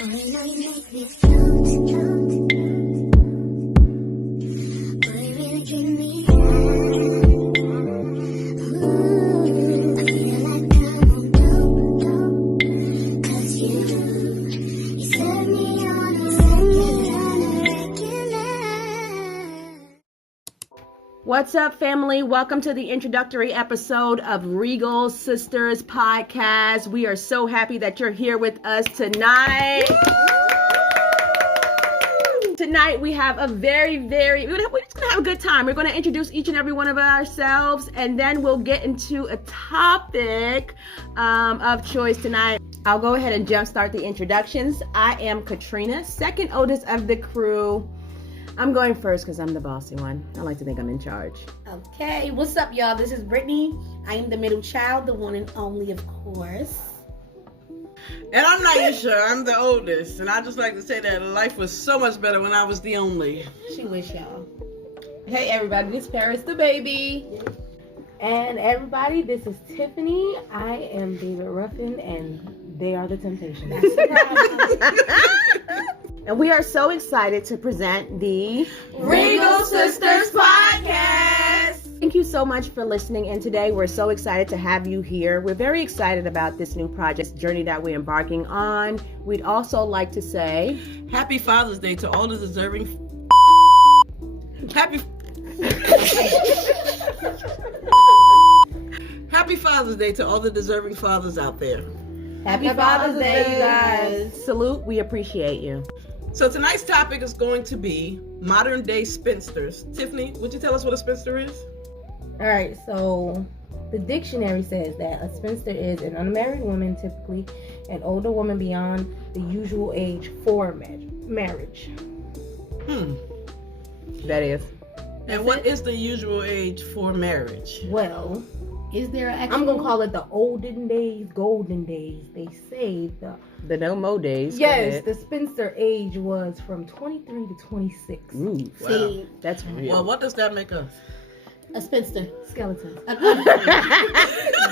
Oh, you know you make me float, float. Boy, you really bring me high. Ooh, I feel like I'm on dope, 'cause you set me on a regular. What's up, family? Welcome to the introductory episode of Reegal Sisters podcast. We are so happy that you're here with us tonight. Tonight we have a we're just gonna have a good time. We're gonna introduce each and every one of ourselves, and then we'll get into a topic of choice tonight. I'll go ahead and jumpstart the introductions. I am KATRINA, second oldest of the crew. I'm going first because I'm the bossy one. I like to think I'm in charge. Okay, what's up, y'all? This is BRITTNEY. I am the middle child, the one and only, of course. And I'm NIESHA. I'm the oldest. And I just like to say that life was so much better when I was the only. She wish y'all. Hey everybody, this is Paris the baby. And everybody, this is Tiffany. I am David Ruffin, and they are the Temptations. And we are so excited to present the Reegal Sisters podcast. Thank you so much for listening in today. We're so excited to have you here. We're very excited about this new project journey that we're embarking on. We'd also like to say Happy Father's Day to all the deserving. Happy Father's Day to all the deserving fathers out there. Happy Father's Day, you guys. salute. We appreciate you. So tonight's topic is going to be modern day spinsters. Tiffany, would you tell us what a spinster is? All right, so the dictionary says that a spinster is an unmarried woman, typically an older woman beyond the usual age for marriage. That is. And what is the usual age for marriage? Well, Is there an actual... I'm gonna call it the olden days, golden days. They say The no mo days. Go yes, ahead. the spinster age was from 23 to 26. Ooh, Wow. See, that's real. Well, what does that make us? a spinster. Skeleton.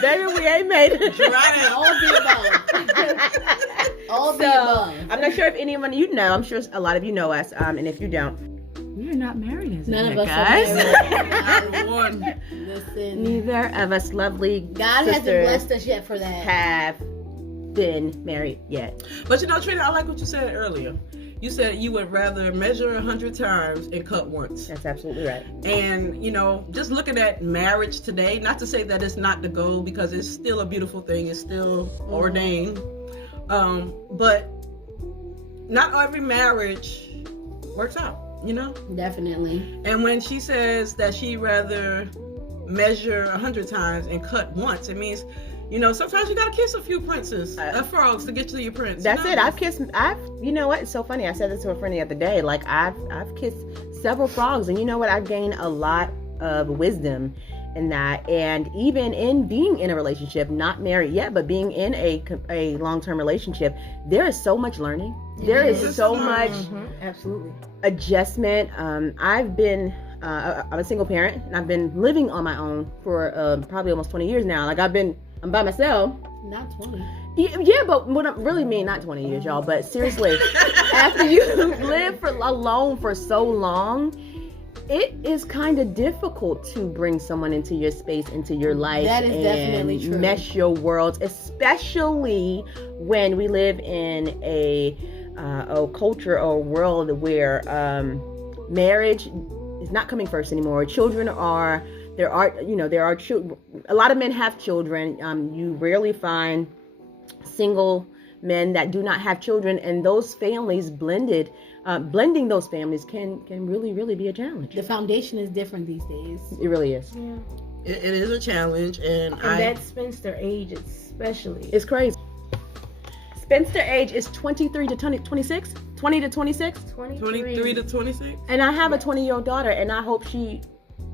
Baby, we ain't made it. All the above. All the So, above. I'm not sure if anyone you know. I'm sure a lot of you know us. And if you don't, we are not married as None yet, of us guys. are married. Not one. Listen, Neither of us lovely God hasn't sisters blessed us yet for that. have been married yet. But you know, Trina, I like what you said earlier. You said you would rather measure 100 times and cut once. That's absolutely right. And, you know, just looking at marriage today, not to say that it's not the goal, because it's still a beautiful thing, it's still ordained. But not every marriage works out, you know? Definitely. And when she says that she'd rather measure 100 times and cut once, it means, you know, sometimes you gotta kiss a few princes, frogs to get to your prince. That's you know? it. You know what? It's so funny. I said this to a friend the other day. Like I've kissed several frogs, and you know what? I've gained a lot of wisdom in that. And even in being in a relationship, not married yet, but being in a long-term relationship, there is so much learning. There is so much Absolutely. adjustment. I'm a single parent, and I've been living on my own for probably almost 20 years now. Like I'm by myself. Not 20. Yeah, but what I really mean, not 20 years, y'all, but seriously, after you live alone for so long, it is kind of difficult to bring someone into your space, into your life. That is definitely true. Mesh your worlds, especially when we live in a culture or a world where marriage is not coming first anymore. There are children. A lot of men have children. You rarely find single men that do not have children, and those families blending those families can really, really be a challenge. The foundation is different these days. It really is. Yeah. It is a challenge, and That spinster age especially. It's crazy. Spinster age is 23 to 26, 20 to 26. 23 to 26. And I have a 20-year-old daughter, and I hope she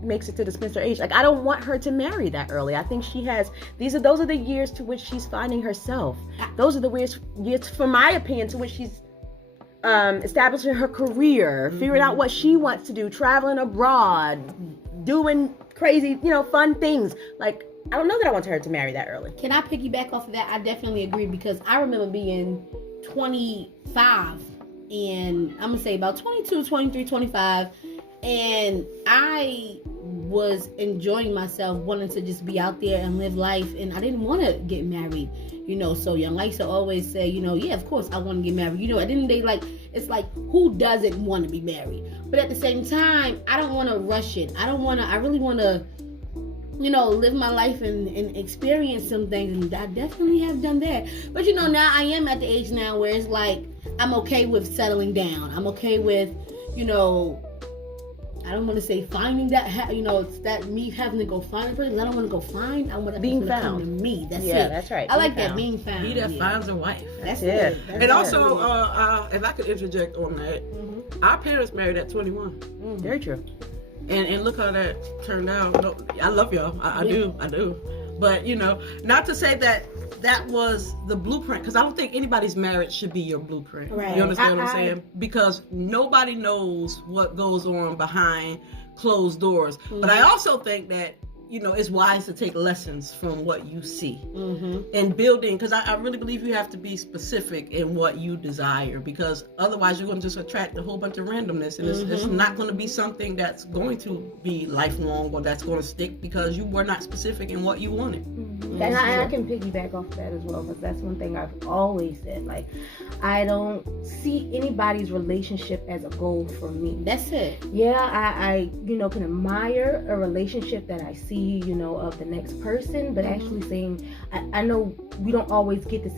makes it to the spinster age. Like, I don't want her to marry that early. I think she has those are the years to which she's finding herself. Those are the years, for my opinion, to which she's establishing her career, figuring out what she wants to do, traveling abroad, doing crazy, fun things. Like, I don't know that I want her to marry that early. Can I piggyback off of that? I definitely agree, because I remember being 25, and I'm gonna say about 22, 23, 25, and I was enjoying myself, wanting to just be out there and live life, and I didn't want to get married, so young. I used to always say, yeah, of course I want to get married. At the end of the day, like, it's like, who doesn't want to be married? But at the same time, I don't want to rush it. I really want to, live my life and experience some things, and I definitely have done that. But now I am at the age now where it's like, I'm okay with settling down. I'm okay with, I don't want to say finding that, it's that me having to go find a person. I don't want to go find. I want to being found. found. To me. That's it. Yeah, that's right. I like that, being found. He that finds a wife. That's it. it. That's And it. also, if I could interject on that, our parents married at 21. Very true. And look how that turned out. No, I love y'all. I do. But, not to say that was the blueprint, because I don't think anybody's marriage should be your blueprint. Right. You understand what I'm saying? Because nobody knows what goes on behind closed doors. But I also think that, it's wise to take lessons from what you see and building, because I really believe you have to be specific in what you desire, because otherwise you're going to just attract a whole bunch of randomness, and it's not going to be something that's going to be lifelong or that's going to stick, because you were not specific in what you wanted. And I can piggyback off that as well, because that's one thing I've always said. Like, I don't see anybody's relationship as a goal for me. That's it. Yeah, I can admire a relationship that I see, of the next person, but actually saying, I know we don't always get this,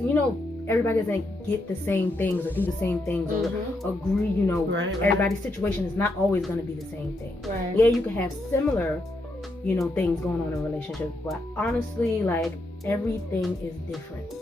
everybody doesn't get the same things or do the same things or agree, Right. Everybody's situation is not always going to be the same thing. Right. Yeah, you can have similar, things going on in a relationship, but honestly, like, everything is different.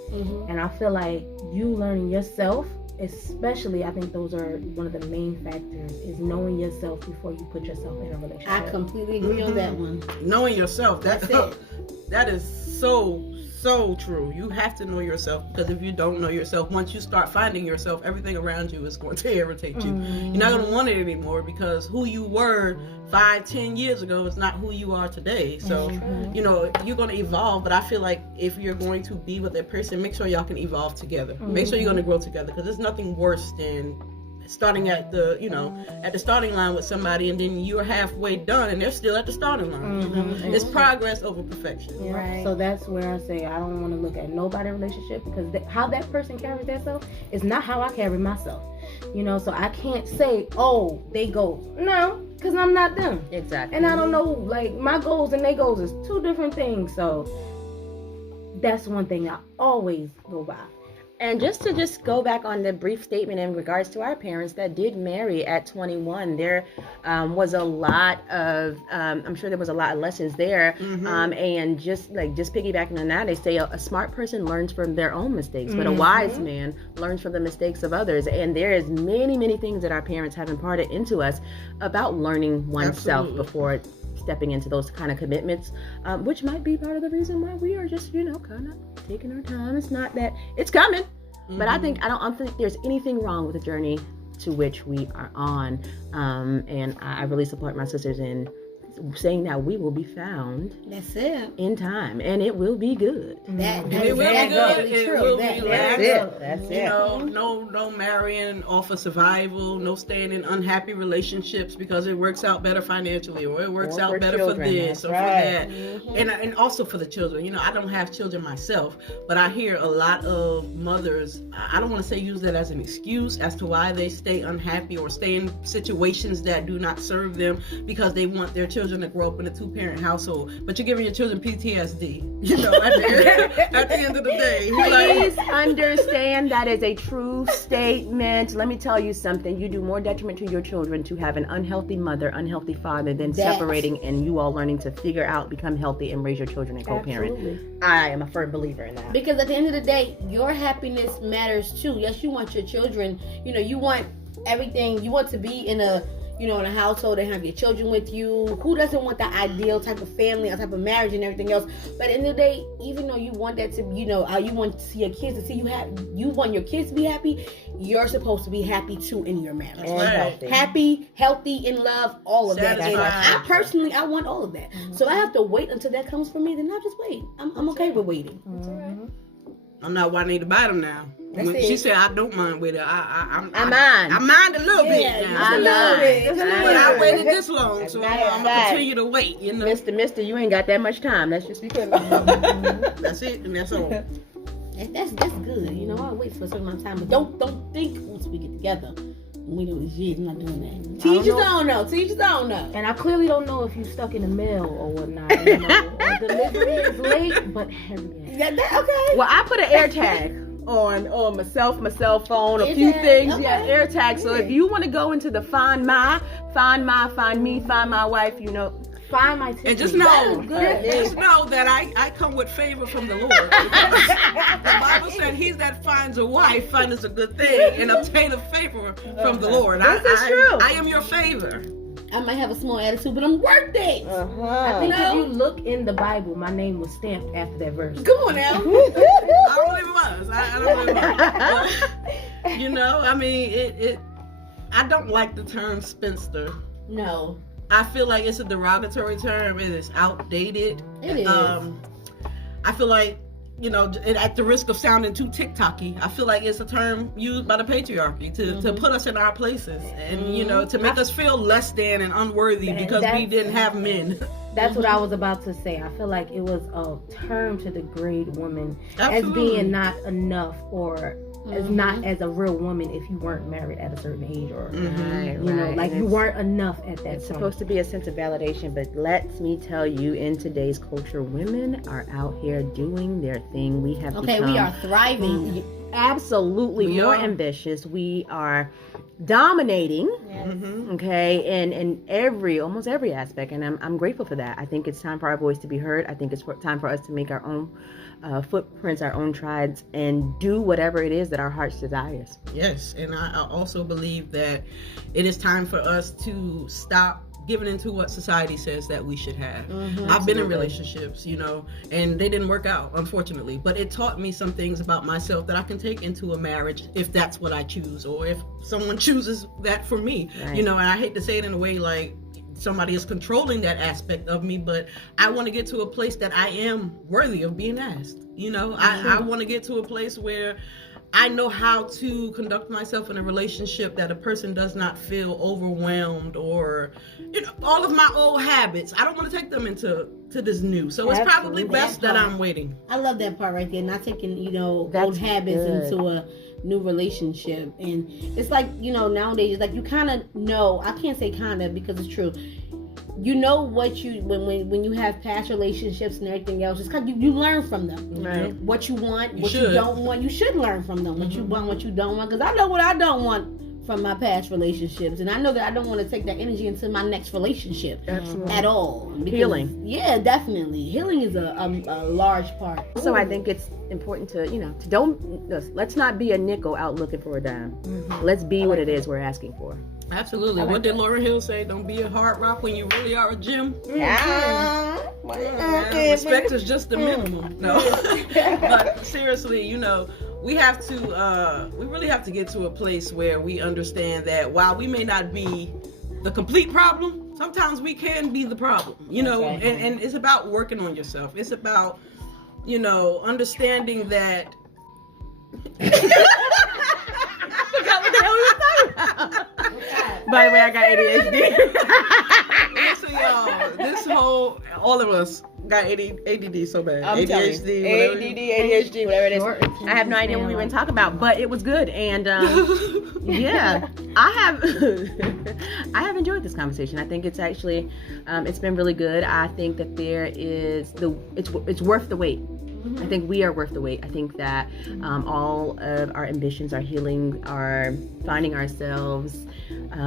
And I feel like you learning yourself, especially, I think those are one of the main factors, is knowing yourself before you put yourself in a relationship. I completely agree on that one. Knowing yourself, That's it. that is so true. You have to know yourself, because if you don't know yourself, once you start finding yourself, everything around you is going to irritate you. You're not going to want it anymore, because who you were 5-10 years ago is not who you are today. So you're going to evolve, but I feel like if you're going to be with that person, make sure y'all can evolve together. Make sure you're going to grow together, because there's nothing worse than starting at the starting line with somebody, and then you're halfway done and they're still at the starting line. It's progress over perfection. Yeah. Right. So that's where I say I don't want to look at nobody's relationship, because how that person carries themselves is not how I carry myself. So I can't say, oh, they goals. No, because I'm not them. Exactly. And I don't know, like, my goals and their goals is two different things. So that's one thing I always go by. And just to go back on the brief statement in regards to our parents that did marry at 21, there was a lot of, I'm sure there was a lot of lessons there. And just piggybacking on that, they say a smart person learns from their own mistakes, but a wise man learns from the mistakes of others. And there is many, many things that our parents have imparted into us about learning oneself before stepping into those kind of commitments, which might be part of the reason why we are just, kind of taking our time. It's not that it's coming, but I don't think there's anything wrong with the journey to which we are on. And I really support my sisters in saying that we will be found. That's it. In time, and it will be good. That It will be good. It will be lasting. That's it. No marrying off of survival, no staying in unhappy relationships because it works out better financially, or it works out better children. for this or for Right. that. And also for the children. I don't have children myself, but I hear a lot of mothers, I don't want to say use that as an excuse as to why they stay unhappy or stay in situations that do not serve them, because they want their children to grow up in a 2-parent household. But you're giving your children PTSD, at the end of the day. Please understand that is a true statement. Let me tell you something. You do more detriment to your children to have an unhealthy mother, unhealthy father than separating and you all learning to figure out, become healthy, and raise your children and co-parent. Absolutely. I am a firm believer in that. Because at the end of the day, your happiness matters too. Yes, you want your children, you want everything, you want to be in a in a household and have your children with you. Who doesn't want that ideal type of family, a type of marriage and everything else? But at the end of the day, even though you want that to, you want to see your kids to see you happy, you want your kids to be happy, you're supposed to be happy too in your marriage. Right. Happy, healthy, in love, all of that. And Satisfied. I want all of that. So I have to wait until that comes for me, then I'll just wait. I'm okay with waiting. I'm not Juanita Bottom now. That's When it. she said, "I don't mind waiting," I mind. mind a little bit Yeah, now. just a little bit. Just a But little I bit. waited this long, so Matter of I'm gonna fact. continue to wait. You know, Mister, you ain't got that much time. Let's just be clear. that's it, and that's all. That's good. You know, I'll wait for a certain amount of time, but don't think once we get together. We know this shit. I'm not doing that. Teachers don't know. Teachers don't know. And I clearly don't know if you stuck in the mail or whatnot. You know, or delivery is late, but hurry up. Okay. Well, I put an air tag on myself, my cell phone, a few AirTag, things. okay. Yeah, air tag. So if you want to go into the find me, find my wife, you know, Find my ticket. And just know, Good. just know that I come with favor from the Lord. The Bible said, "He that finds a wife findeth a good thing and obtaineth favor from the Lord." This is true. I am your favor. I might have a small attitude, but I'm worth it. I think No. if you look in the Bible, my name was stamped after that verse. Come on now. I don't believe it was. I don't believe it was. But, you know, I mean, it. I don't like the term spinster. No. I feel like it's a derogatory term. It is outdated. It is. I feel like, you know, at the risk of sounding too TikTok-y, I feel like it's a term used by the patriarchy to put us in our places and, you know, to make us feel less than and unworthy And because we that's- didn't have men. That's what I was about to say. I feel like it was a term to degrade women Absolutely. as being not enough or as not as a real woman if you weren't married at a certain age or Right, you know, right. like And you it's- weren't enough at that It's point. supposed to be a sense of validation, but let me tell you, in today's culture, women are out here doing their thing. We have Okay, become we are thriving. absolutely We more are. ambitious. We are dominating. In almost every aspect, and I'm grateful for that. I think it's time for our voice to be heard. I think it's time for us to make our own footprints, our own strides, and do whatever it is that our hearts desires. Yes, and I also believe that it is time for us to stop giving into what society says that we should have. I've been in relationships, you know, and they didn't work out, unfortunately. But it taught me some things about myself that I can take into a marriage if that's what I choose, or if someone chooses that for me. Right. You know, and I hate to say it in a way like somebody is controlling that aspect of me, but I want to get to a place that I am worthy of being asked. You know, I want to get to a place where I know how to conduct myself in a relationship that a person does not feel overwhelmed or, you know, all of my old habits. I don't want to take them into this new. So it's probably Absolutely. best that I'm waiting. I love that part right there. Not taking, you know, That's old habits good. into a new relationship. And it's like, you know, nowadays, it's like you kind of know, I can't say kind of because it's true. You know what you, when you have past relationships and everything else, it's kind of, you learn from them. Right. What you want, You what should. you don't want, you should learn from them. What you want, what you don't want. Because I know what I don't want from my past relationships. And I know that I don't want to take that energy into my next relationship Absolutely. at all. Because- Healing. Yeah, definitely. Healing is a large part. So I think it's important to, you know, let's not be a nickel out looking for a dime. Let's be what it is we're asking for. Absolutely. What did Lauryn Hill say? Don't be a hard rock when you really are a gem. Respect is just the minimum. No. But seriously, you know, we really have to get to a place where we understand that while we may not be the complete problem, sometimes we can be the problem, you know, and it's about working on yourself. It's about, you know, understanding that. By the way, I got ADHD. Listen, y'all, all of us got ADD so bad. I'm telling you, ADHD, whatever it is. I have no idea what we've been talking about, but it was good, and yeah, I have enjoyed this conversation. I think it's actually, it's been really good. I think that it's worth the wait. I think we are worth the wait. I think that all of our ambitions, our healing, our finding ourselves,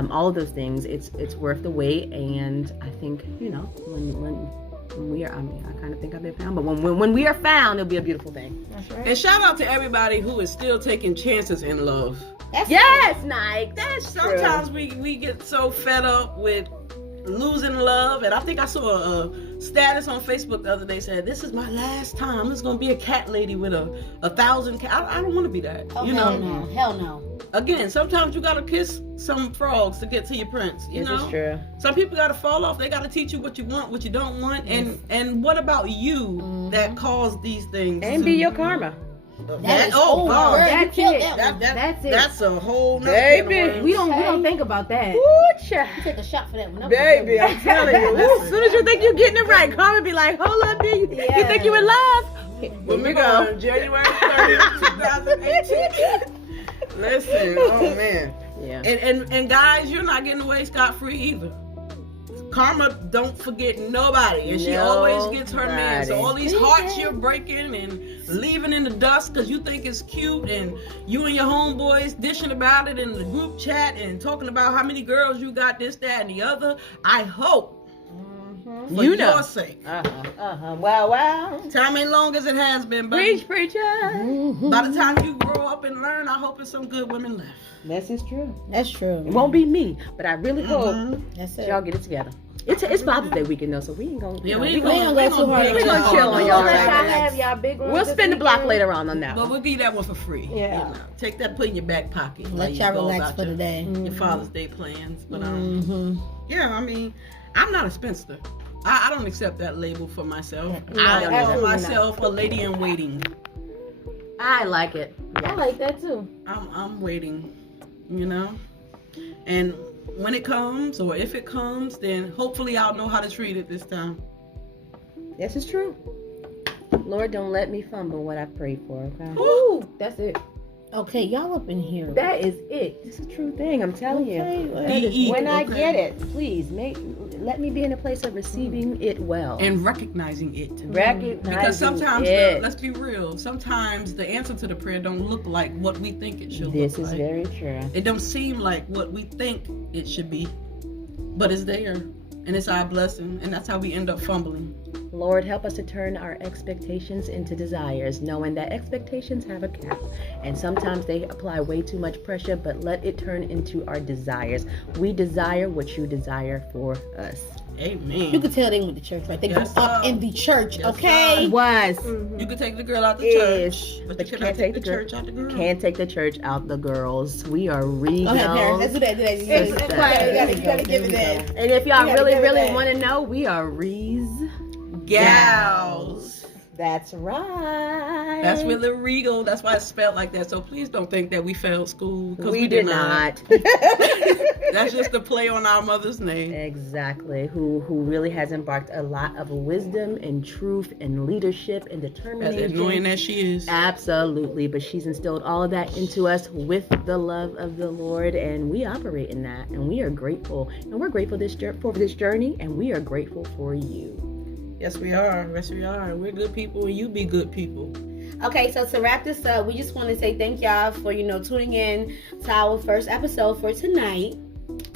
all of those things, it's worth the wait. And I think, you know, when we are, I mean, I kind of think I've been found, but when we are found, it'll be a beautiful thing. That's right. And shout out to everybody who is still taking chances in love. Yes, Nike, that's Sometimes we get so fed up with losing love, and I think I saw a status on Facebook the other day said, "This is my last time. This is gonna be a cat lady with a 1,000 cat." I don't want to be that. Oh, you hell know. no. Hell no. Again, sometimes you gotta kiss some frogs to get to your prince. You This know. is true. Some people gotta fall off. They gotta teach you what you want, what you don't want, and what about you that caused these things? And be your karma. That is oh, over. God. Girl, you That's killed it. that one. That's it. That's a whole nother Baby. can of worms. We don't think about that. Ooh, child. Take a shot for that one. That was a good Baby, one. I'm telling you. As soon as you think you're getting it right, Carmen be like, hold up, B. You think you in love? When we Here we go go. on January 30th, 2018. Listen, oh man. Yeah. And guys, you're not getting away scot-free either. Karma don't forget nobody, and she always gets her man. So all these hearts you're breaking and leaving in the dust because you think it's cute, and you and your homeboys dishing about it in the group chat and talking about how many girls you got, this, that, and the other. I hope, for You know. your sake, Wow. time ain't long as it has been, but Preacher. by the time you grow up and learn, I hope there's some good women left. This is true. That's true. It won't be me, but I really hope That's it. y'all get it together. It's Father's Day weekend though, so we ain't gonna. Yeah, we we ain't ain't gonna go too hard. We gonna chill on We'll y'all let right y'all now. have y'all big ones We'll this spin the block weekend. later on that But one. we'll give you that one for free. Yeah. You know, take that, put in your back pocket. while Let you y'all go relax about for your- the day. Your Father's Day plans. But Mm-hmm. yeah, I mean, I'm not a spinster. I don't accept that label for myself. No, I call absolutely myself a lady in waiting. I like it. I like that too. I'm waiting, you know? And when it comes, or if it comes, then hopefully I'll know how to treat it this time. This is true. Lord, don't let me fumble what I prayed for. Okay. Ooh, that's it. Okay, y'all up in here. That is it. This is a true thing. I'm telling you. Okay, E-E, When I okay? get it, please let me be in a place of receiving it well. And recognizing it. Recognizing Because sometimes, it. let's be real, sometimes the answer to the prayer don't look like what we think it should This look is like. very true. It don't seem like what we think it should be, but it's there. And it's our blessing, and that's how we end up fumbling. Lord, help us to turn our expectations into desires, knowing that expectations have a cap. And sometimes they apply way too much pressure, but let it turn into our desires. We desire what you desire for us. Amen. You could tell they went to church, right? They Yes, grew up sir. in the church, Yes, okay? sir. Was. You can take the girl out the Is, church, but but you you can't cannot take the the church out the girl. Can't take the church out the girls. We are Reegal. Go ahead, Paris. Let's do that. Sister. You gotta give it that. And if y'all You gotta really, give it really that. want to know, we are Rees. Gals. That's right. That's really Reegal. That's why it's spelled like that. So please don't think that we failed school. 'Cause We did not. That's just a play on our mother's name. Exactly. Who really has embarked a lot of wisdom and truth and leadership and As determination. annoying as she is. Absolutely. But she's instilled all of that into us with the love of the Lord, and we operate in that, and we are grateful. And we're grateful for this journey, and we are grateful for you. Yes, we are. Yes, we are. We're good people, and you be good people. Okay, so to wrap this up, we just want to say thank y'all for, tuning in to our first episode for tonight.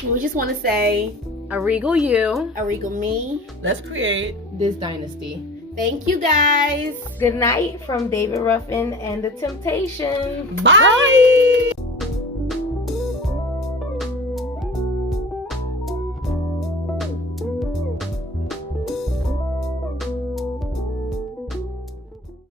We just want to say, A Reegal you. a Reegal me. Let's create This dynasty. Thank you guys. Good night from David Ruffin and the Temptations. Bye.